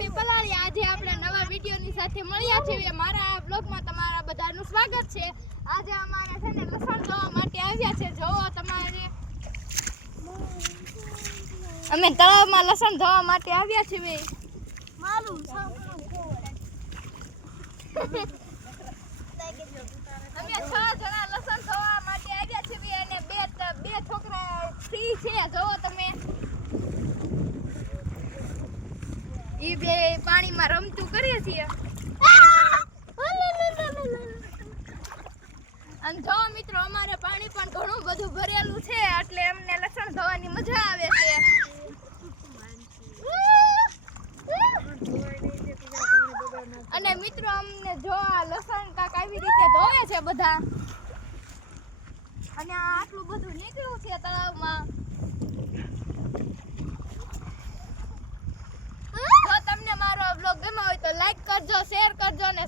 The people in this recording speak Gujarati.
હેપી પલાળી. આજે આપણે નવા વિડિયોની સાથે મળ્યા છીએ. મારા આ બ્લોગમાં તમારા બધાનું સ્વાગત છે. આજે અમારે છે ને લસણ ધોવા માટે આવ્યા છે. જોવો તમારે અમે તળાવમાં લસણ ધોવા માટે આવ્યા છીએ. મારું અમે 6 જણા લસણ ધોવા માટે આવ્યા છીએ અને બે છોકરા ફ્રી છે. જોવો તમે ઈ બે પાણીમાં રમતું કરીએ છીએ. અને જો મિત્રો અમારે પાણી પણ ઘણું બધું ભરેલું છે એટલે અમને લસણ ધોવાની મજા આવે છે. અને મિત્રો અમને જો આ લસણ કાક આવી રીતે ધોવે છે બધા. અને આ આટલું બધું નીકળ્યું છે તળાવમાં. જો તમને મારો બ્લોગ ગમ્યો હોય તો લાઈક કરજો, શેર કરજો અને